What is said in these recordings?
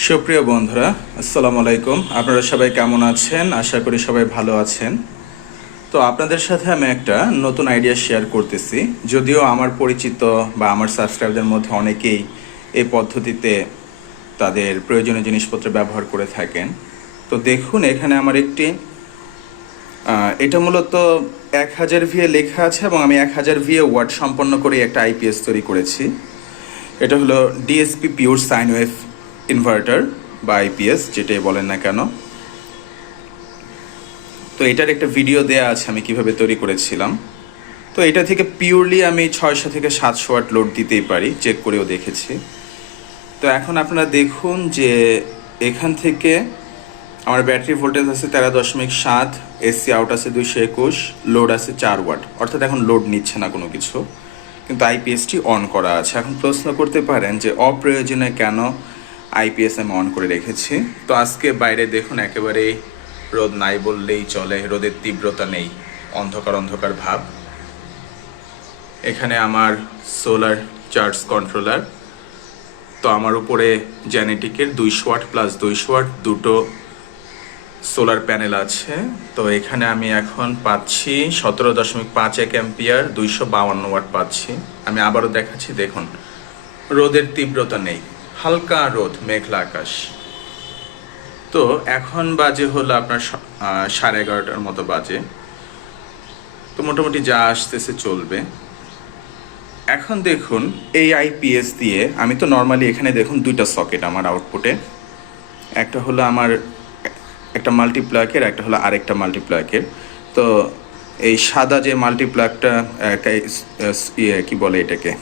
সুপ্রিয় বন্ধুরা, আসসালামু আলাইকুম। আপনারা সবাই কেমন আছেন? আশা করি সবাই ভালো আছেন। তো আপনাদের সাথে আমি একটা নতুন আইডিয়া শেয়ার করতেছি। যদিও আমার পরিচিত বা আমার সাবস্ক্রাইবারদের মধ্যে অনেকেই এই পদ্ধতিতে তাদের প্রয়োজনীয় জিনিসপত্র ব্যবহার করে থাকেন। তো দেখুন, এখানে আমার একটি এটা মূলত এক হাজার ভিএ লেখা আছে এবং আমি এক হাজার ভিএ ওয়ার্ড সম্পন্ন করে একটা আইপিএস তৈরি করেছি। এটা হলো DSP pure sine wave inverter বা আইপিএস যেটাই বলেন না কেন। তো এটার একটা ভিডিও দেয়া আছে আমি কীভাবে তৈরি করেছিলাম। তো এটা থেকে পিওরলি আমি ছয়শো থেকে সাতশো ওয়াট লোড দিতেই পারি চেক করেও দেখেছি। তো এখন আপনারা দেখুন যে এখান থেকে আমার ব্যাটারি ভোল্টেজ আছে তেরো দশমিক সাত এসি আউট আছে দুইশো একুশ লোড আছে চার ওয়াট। অর্থাৎ এখন লোড নিচ্ছে না কোনো কিছু। কিন্তু আইপিএসটি অন করা আছে। এখন প্রশ্ন করতে পারেন যে অপ্রয়োজনে কেন আইপিএস আমি অন করে রেখেছি। তো আজকে বাইরে দেখুন একেবারেই রোদ নাই বললেই চলে, রোদের তীব্রতা নেই, অন্ধকার অন্ধকার ভাব। এখানে আমার সোলার চার্জ কন্ট্রোলার তো আমার উপরে জেনেটিকের দুইশো ওয়াট প্লাস দুইশো ওয়াট দুটো সোলার প্যানেল আছে। তো এখানে আমি এখন পাচ্ছি সতেরো দশমিক পাঁচ এক অ্যাম্পিয়ার দুইশো বাউান্ন ওয়াট পাচ্ছি। আমি আবারও দেখাচ্ছি, দেখুন, রোদের তীব্রতা নেই। হালকা রোদ, মেঘলা আকাশ। তো এখন বাজে হলো আপনার সাড়ে এগারোটার মতো বাজে। তো মোটামুটি যা আসতেছে চলবে। এখন দেখুন, এই আইপিএস দিয়ে আমি তো নর্মালি এখানে দেখুন দুইটা সকেট আমার আউটপুটে একটা হলো আমার একটা মাল্টিপ্লাকের একটা হলো আরেকটা মাল্টিপ্লাকের তো এই সাদা যে মাল্টিপ্লাকটা ইয়ে কি বলে এটাকে?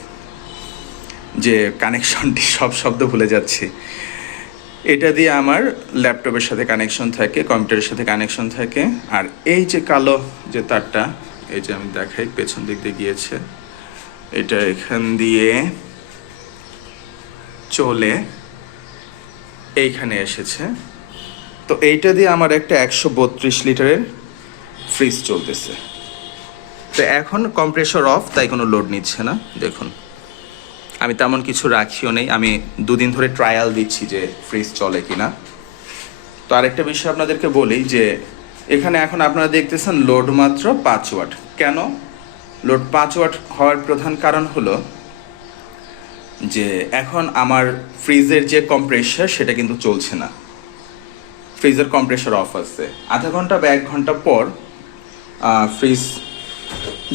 যে কানেকশনটি সব শব্দ ভুলে যাচ্ছি। এটা দিয়ে আমার ল্যাপটপের সাথে কানেকশন থাকে কম্পিউটারের সাথে কানেকশন থাকে। আর এই যে কালো যে তারটা, এই যে আমি দেখাই, পেছন দিক দিয়ে গিয়েছে, এটা এখান দিয়ে চলে এইখানে এসেছে। তো এইটা দিয়ে আমার একটা একশো বত্রিশ লিটারের ফ্রিজ চলতেছে। তো এখন কম্প্রেসর অফ তাই কোনো লোড নিচ্ছে না। দেখুন। আমি তেমন কিছু রাখিও নেই। আমি দুদিন ধরে ট্রায়াল দিচ্ছি যে ফ্রিজ চলে কি না তো আরেকটা বিষয় আপনাদেরকে বলি যে, এখানে এখন আপনারা দেখতেছেন লোড মাত্র পাঁচ ওয়াট। কেন? লোড পাঁচ ওয়াট হওয়ার প্রধান কারণ হলো যে, এখন আমার ফ্রিজের যে কম্প্রেসার সেটা কিন্তু চলছে না। ফ্রিজের কম্প্রেসার অফ আছে। আধা ঘণ্টা বা এক ঘণ্টা পর ফ্রিজ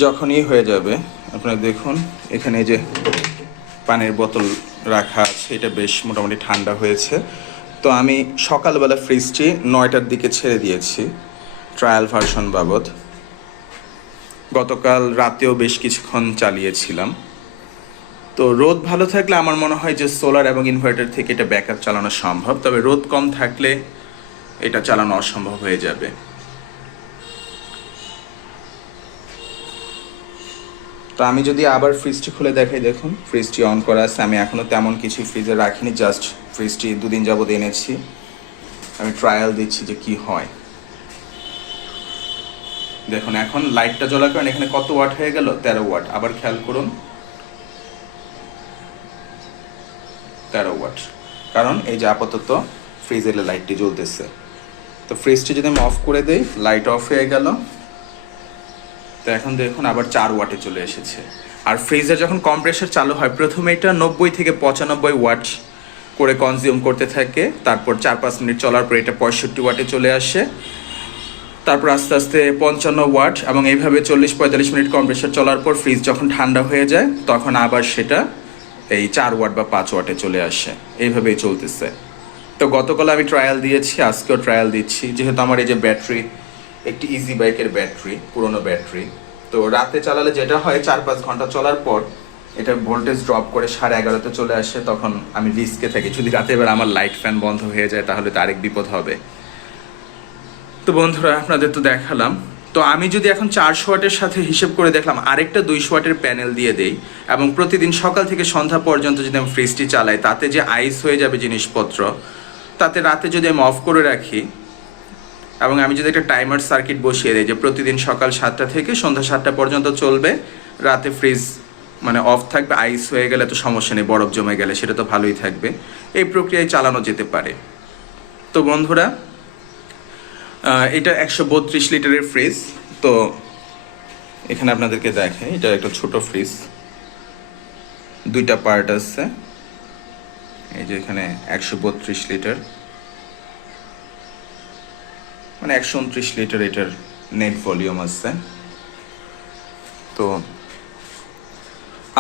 যখনই হয়ে যাবে, আপনারা দেখুন, এখানে যে পানির বোতল রাখা আছে, এটা বেশ মোটামুটি ঠান্ডা হয়েছে। তো আমি সকালবেলা ফ্রিজটি নয়টার দিকে ছেড়ে দিয়েছি, ট্রায়াল ভার্সন বাবদ। গতকাল রাতেও বেশ কিছুক্ষণ চালিয়েছিলাম। তো রোদ ভালো থাকলে আমার মনে হয় যে সোলার এবং ইনভার্টার থেকে এটা ব্যাকআপ চালানো সম্ভব, তবে রোদ কম থাকলে এটা চালানো অসম্ভব হয়ে যাবে। তো আমি যদি আবার ফ্রিজটি খুলে দেখাই, দেখুন ফ্রিজটি অন করা আছে। আমি এখনও তেমন কিছু ফ্রিজে রাখিনি জাস্ট ফ্রিজটি দুদিন যাবত এনেছি। আমি ট্রায়াল দিচ্ছি যে কি হয়। দেখুন, এখন লাইটটা জ্বলার কারণে এখানে কত ওয়াট হয়ে গেল? তেরো ওয়াট আবার খেয়াল করুন। তেরো ওয়াট কারণ এই যে আপাতত ফ্রিজের লাইটটি জ্বলতেছে। তো ফ্রিজটি যদি আমি অফ করে দিই লাইট অফ হয়ে গেল। তো এখন দেখুন আবার চার ওয়াটে চলে এসেছে। আর ফ্রিজের যখন কম্প্রেসার চালু হয়, প্রথমে এটা নব্বই থেকে পঁচানব্বই ওয়াট করে কনজিউম করতে থাকে, তারপর চার পাঁচ মিনিট চলার পর এটা পঁয়ষট্টি ওয়াটে চলে আসে। তারপর আস্তে আস্তে পঞ্চান্ন ওয়াট এবং এইভাবে চল্লিশ পঁয়তাল্লিশ মিনিট কম্প্রেসার চলার পর ফ্রিজ যখন ঠান্ডা হয়ে যায়, তখন আবার সেটা এই চার ওয়াট বা পাঁচ ওয়াটে চলে আসে। এইভাবেই চলতেছে। তো গতকাল আমি ট্রায়াল দিয়েছি, আজকেও ট্রায়াল দিচ্ছি। যেহেতু আমার এই যে ব্যাটারি একটি ইজি বাইকের ব্যাটারি পুরনো ব্যাটারি তো রাতে চালালে যেটা হয়, চার পাঁচ ঘণ্টা চলার পর এটা ভোল্টেজ ড্রপ করে সাড়ে এগারোতে চলে আসে, তখন আমি রিস্কে থাকি। যদি রাতে এবার আমার লাইট ফ্যান বন্ধ হয়ে যায়, তাহলে তো আরেক বিপদ হবে। তো বন্ধুরা, আপনাদের তো দেখালাম। তো আমি যদি এখন চারশো ওয়াটের সাথে হিসেব করে দেখলাম, আরেকটা দুইশো ওয়াটের প্যানেল দিয়ে দেই, এবং প্রতিদিন সকাল থেকে সন্ধ্যা পর্যন্ত যদি আমি ফ্রিজটি চালাই, তাতে যে আইস হয়ে যাবে জিনিসপত্র, তাতে রাতে যদি আমি অফ করে রাখি এবং আমি যদি একটা টাইমার সার্কিট বসিয়ে দিই যে প্রতিদিন সকাল সাতটা থেকে সন্ধ্যা সাতটা পর্যন্ত চলবে, রাতে ফ্রিজ মানে অফ থাকবে আইস হয়ে গেলে তো সমস্যা নেই, বরফ জমে গেলে সেটা তো ভালোই থাকবে। এই প্রক্রিয়ায় চালানো যেতে পারে। তো বন্ধুরা এটা একশো বত্রিশ লিটারের ফ্রিজ তো এখানে আপনাদেরকে দেখে এটা একটা ছোট ফ্রিজ দুইটা পার্ট আছে। এই যে এখানে একশো বত্রিশ লিটার। মানে একশো উনত্রিশ লিটার এটার নেট ভলিউম আছে। তো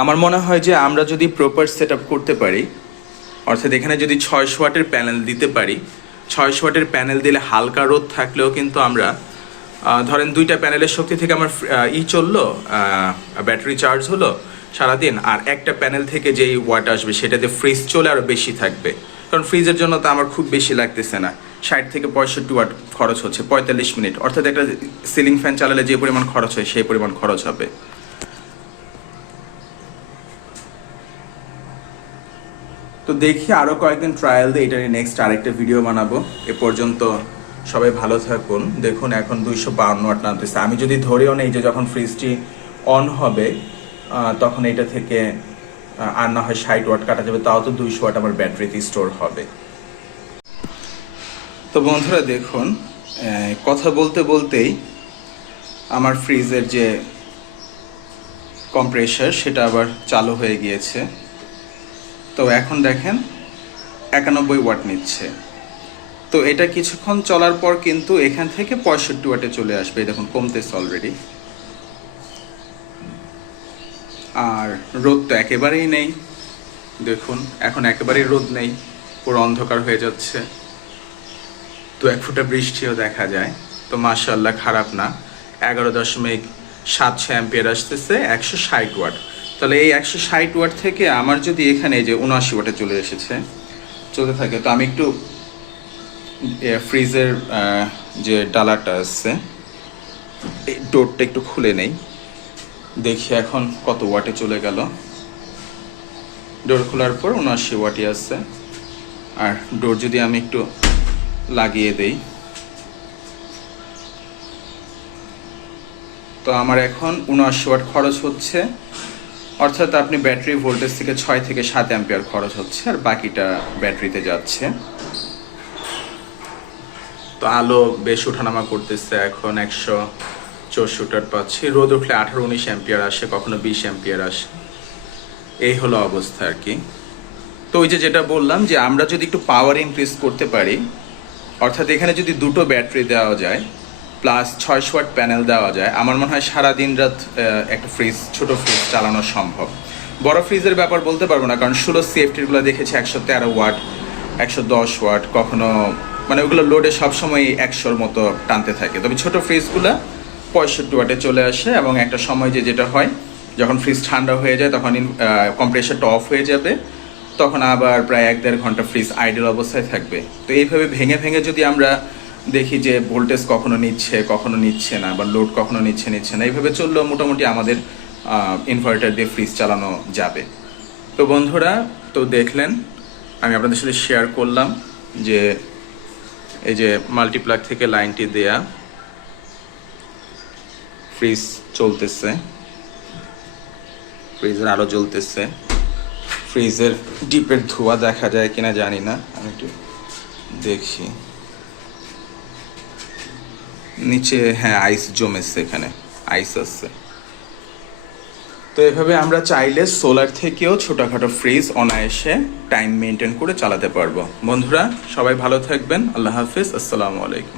আমার মনে হয় যে আমরা যদি প্রপার সেট করতে পারি, অর্থাৎ এখানে যদি ছয়শো ওয়াটের প্যানেল দিতে পারি, ছয়শো ওয়াটের প্যানেল দিলে হালকা রোদ থাকলেও কিন্তু আমরা ধরেন দুইটা প্যানেলের শক্তি থেকে আমার ই চলল ব্যাটারি চার্জ হলো সারাদিন, আর একটা প্যানেল থেকে যেই ওয়াট আসবে সেটাতে ফ্রিজ চলে আরও বেশি থাকবে। কারণ ফ্রিজের জন্য তো আমার খুব বেশি লাগতেছে না। ষাট থেকে পঁয়ষট্টি ওয়াট খরচ হচ্ছে, পঁয়তাল্লিশ মিনিট। অর্থাৎ একটা সিলিং ফ্যান চালালে যে পরিমাণ খরচ হয়, সেই পরিমাণ খরচ হবে। তো দেখি আরও কয়েকদিন ট্রায়াল দিয়ে এটা নিয়ে নেক্সট আরেকটা ভিডিও বানাবো। এ পর্যন্ত সবাই ভালো থাকুন। দেখুন, এখন দুইশো বাউন্ন ওয়াট নামতেছে। আমি যদি ধরেও নেই যে যখন ফ্রিজটি অন হবে তখন এটা থেকে আর না হয় ষাট ওয়াট কাটা যাবে, তাও তো দুইশো ওয়াট আমার ব্যাটারিতে স্টোর হবে। তো বন্ধুরা দেখুন কথা বলতে বলতেই আমার ফ্রিজের যে কম্প্রেসার সেটা আবার চালু হয়ে গিয়েছে। তো এখন দেখেন, একানব্বই ওয়াট নিচ্ছে। তো এটা কিছুক্ষণ চলার পর কিন্তু এখান থেকে পঁয়ষট্টি ওয়াটে চলে আসবে। দেখুন, কমতেছে অলরেডি আর রোদ তো একেবারেই নেই। দেখুন, এখন একেবারেই রোদ নেই। পুরো অন্ধকার হয়ে যাচ্ছে। তো এক ফুটা বৃষ্টিও দেখা যায়। তো মাশাল্লাহ খারাপ না। এগারো দশমিক সাতশো অ্যাম্পিয়ার আসতেছে, একশো ষাট ওয়াট। তাহলে এই একশো ষাট ওয়াট থেকে আমার যদি এখানে যে উনআশি ওয়াটে চলে এসেছে, চলতে থাকে, তো আমি একটু ফ্রিজের যে ডালাটা আছে এই ডোরটা একটু খুলে নেই। দেখি এখন কত ওয়াটে চলে গেল। ডোর খোলার পর উনআশি ওয়াটই আসছে আর ডোর যদি আমি একটু লাগিয়ে দেই। তো আমার এখন উনআশি ওয়াট খরচ হচ্ছে। অর্থাৎ আপনি ব্যাটারি ভোল্টেজ থেকে ছয় থেকে সাত অ্যাম্পিয়ার খরচ হচ্ছে আর বাকিটা ব্যাটারিতে যাচ্ছে। তো আলো বেশ ওঠানামা করতেছে এখন একশো চৌষট্টি পাচ্ছি। রোদ উঠলে আঠারো উনিশ অ্যাম্পিয়ার আসে, কখনো বিশ অ্যাম্পিয়ার আসে। এই হলো অবস্থা আর কি। তো ওই যে যেটা বললাম যে আমরা যদি একটু পাওয়ার ইনক্রিজ করতে পারি অর্থাৎ এখানে যদি দুটো ব্যাটারি দেওয়া যায় প্লাস ছয়শো ওয়াট প্যানেল দেওয়া যায়, আমার মনে হয় সারা দিন রাত একটা ফ্রিজ ছোট ফ্রিজ চালানো সম্ভব। বড় ফ্রিজের ব্যাপার বলতে পারব না, কারণ ষোলো সেফটিগুলো দেখেছি, একশো তেরো ওয়াট, একশো দশ ওয়াট, কখনো মানে ওগুলো লোডে সবসময় একশোর মতো টানতে থাকে। তবে ছোট ফ্রিজগুলো পঁয়ষট্টি ওয়াটে চলে আসে এবং একটা সময় যে যেটা হয়, যখন ফ্রিজ ঠান্ডা হয়ে যায়, তখন কম্প্রেসারটা অফ হয়ে যাবে। তখন আবার প্রায় এক দেড় ঘণ্টা ফ্রিজ আইডল অবস্থায় থাকবে। তো এইভাবে ভেঙে ভেঙে যদি আমরা দেখি যে ভোল্টেজ কখনো নিচ্ছে কখনো নিচ্ছে না বা লোড কখনো নিচ্ছে নিচ্ছে না, এইভাবে চললেও মোটামুটি আমাদের ইনভার্টার দিয়ে ফ্রিজ চালানো যাবে। তো বন্ধুরা, তো দেখলেন, আমি আপনাদের সাথে শেয়ার করলাম যে এই যে মাল্টিপ্লাগ থেকে লাইনটি দেয়া ফ্রিজ চলতেছে। ফ্রিজের আলো জ্বলতেছে। ফ্রিজের ডিপের ধোঁয়া দেখা যায় কিনা জানি না। আমি একটু দেখি। নিচে হ্যাঁ আইস জমেছে এখানে। আইস আছে। তো এভাবে আমরা চাইলে সোলার থেকেও ছোটোখাটো ফ্রিজ অনায়াসে টাইম মেনটেন করে চালাতে পারব। বন্ধুরা, সবাই ভালো থাকবেন। আল্লাহ হাফিজ। আসসালামু আলাইকুম।